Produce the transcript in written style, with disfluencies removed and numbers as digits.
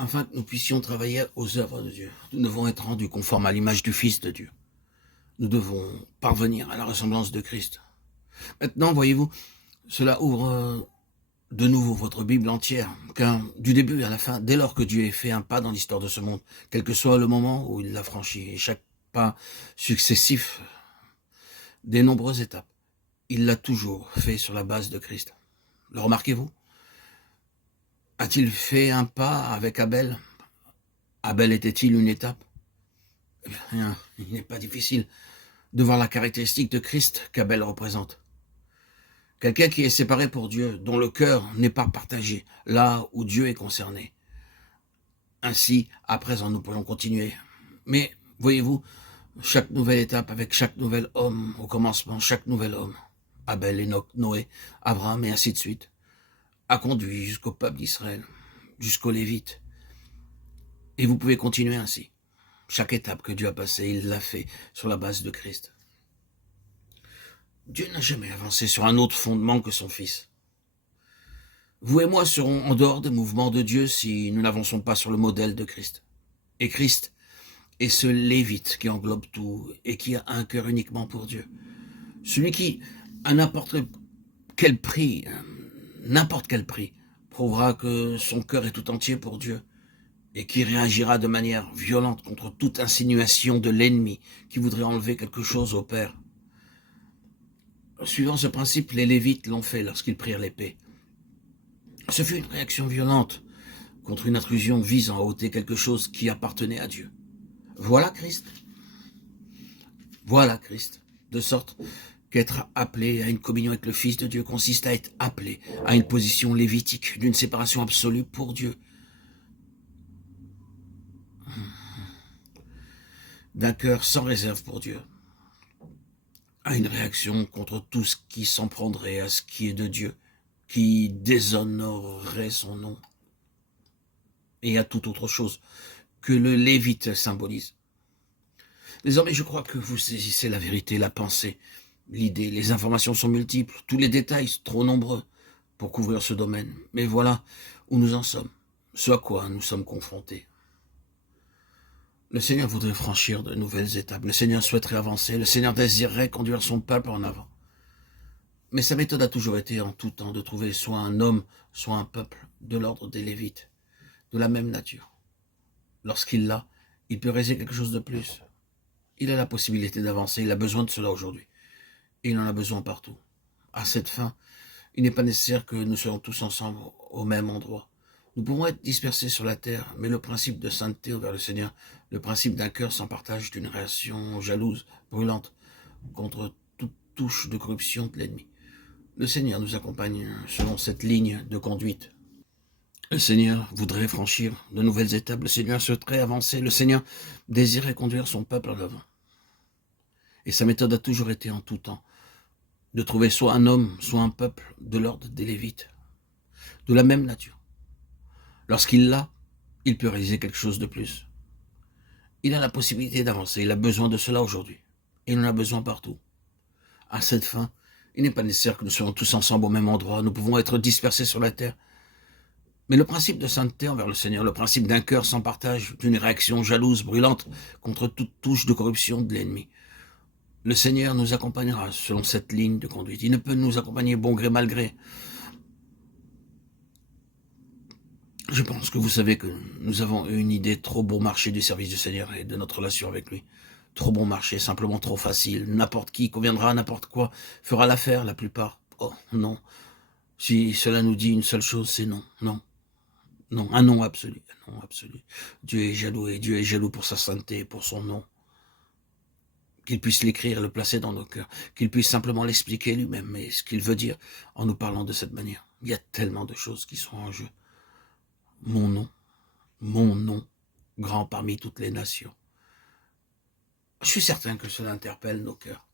afin que nous puissions travailler aux œuvres de Dieu. Nous devons être rendus conformes à l'image du Fils de Dieu. Nous devons parvenir à la ressemblance de Christ. Maintenant, voyez-vous, cela ouvre de nouveau votre Bible entière, car du début à la fin, dès lors que Dieu ait fait un pas dans l'histoire de ce monde, quel que soit le moment où il l'a franchi, et chaque pas successif des nombreuses étapes, il l'a toujours fait sur la base de Christ. Le remarquez-vous? A-t-il fait un pas avec Abel? Abel était-il une étape? Rien, il n'est pas difficile de voir la caractéristique de Christ qu'Abel représente. Quelqu'un qui est séparé pour Dieu, dont le cœur n'est pas partagé, là où Dieu est concerné. Ainsi, à présent, nous pourrions continuer. Mais, voyez-vous, chaque nouvelle étape avec chaque nouvel homme, au commencement, chaque nouvel homme, Abel, Enoch, Noé, Abraham et ainsi de suite, a conduit jusqu'au peuple d'Israël, jusqu'aux Lévites. Et vous pouvez continuer ainsi. Chaque étape que Dieu a passée, il l'a fait sur la base de Christ. Dieu n'a jamais avancé sur un autre fondement que son Fils. Vous et moi serons en dehors des mouvements de Dieu si nous n'avançons pas sur le modèle de Christ. Et Christ est ce Lévite qui englobe tout et qui a un cœur uniquement pour Dieu. Celui qui, à n'importe quel prix, prouvera que son cœur est tout entier pour Dieu et qui réagira de manière violente contre toute insinuation de l'ennemi qui voudrait enlever quelque chose au Père. Suivant ce principe, les Lévites l'ont fait lorsqu'ils prirent l'épée. Ce fut une réaction violente contre une intrusion visant à ôter quelque chose qui appartenait à Dieu. Voilà Christ. Voilà Christ. De sorte qu'être appelé à une communion avec le Fils de Dieu consiste à être appelé à une position lévitique, d'une séparation absolue pour Dieu. D'un cœur sans réserve pour Dieu, à une réaction contre tout ce qui s'en prendrait à ce qui est de Dieu, qui déshonorerait son nom, et à toute autre chose que le Lévite symbolise. Désormais, je crois que vous saisissez la vérité, la pensée, l'idée. Les informations sont multiples, tous les détails sont trop nombreux pour couvrir ce domaine. Mais voilà où nous en sommes, ce à quoi nous sommes confrontés. Le Seigneur voudrait franchir de nouvelles étapes. Le Seigneur souhaiterait avancer. Le Seigneur désirerait conduire son peuple en avant. Mais sa méthode a toujours été en tout temps de trouver soit un homme, soit un peuple de l'ordre des Lévites, de la même nature. Lorsqu'il l'a, il peut réaliser quelque chose de plus. Il a la possibilité d'avancer. Il a besoin de cela aujourd'hui. Et il en a besoin partout. À cette fin, il n'est pas nécessaire que nous soyons tous ensemble au même endroit. Nous pouvons être dispersés sur la terre, mais le principe de sainteté envers le Seigneur, le principe d'un cœur sans partage, d'une réaction jalouse, brûlante, contre toute touche de corruption de l'ennemi. Le Seigneur nous accompagne selon cette ligne de conduite. Le Seigneur voudrait franchir de nouvelles étapes, le Seigneur souhaiterait avancer, le Seigneur désirait conduire son peuple en avant. Et sa méthode a toujours été en tout temps de trouver soit un homme, soit un peuple de l'ordre des Lévites, de la même nature. Lorsqu'il l'a, il peut réaliser quelque chose de plus. Il a la possibilité d'avancer, il a besoin de cela aujourd'hui. Et il en a besoin partout. À cette fin, il n'est pas nécessaire que nous soyons tous ensemble au même endroit, nous pouvons être dispersés sur la terre. Mais le principe de sainteté envers le Seigneur, le principe d'un cœur sans partage, d'une réaction jalouse, brûlante, contre toute touche de corruption de l'ennemi. Le Seigneur nous accompagnera selon cette ligne de conduite. Il ne peut nous accompagner bon gré mal gré. Je pense que vous savez que nous avons une idée trop bon marché du service du Seigneur et de notre relation avec lui. Trop bon marché, simplement trop facile. N'importe qui conviendra, n'importe quoi, fera l'affaire, la plupart. Oh, non. Si cela nous dit une seule chose, c'est non, non. Non, un non absolu, un non absolu. Dieu est jaloux et Dieu est jaloux pour sa sainteté, pour son nom. Qu'il puisse l'écrire, le placer dans nos cœurs, qu'il puisse simplement l'expliquer lui-même et ce qu'il veut dire en nous parlant de cette manière. Il y a tellement de choses qui sont en jeu. Mon nom, grand parmi toutes les nations. Je suis certain que cela interpelle nos cœurs.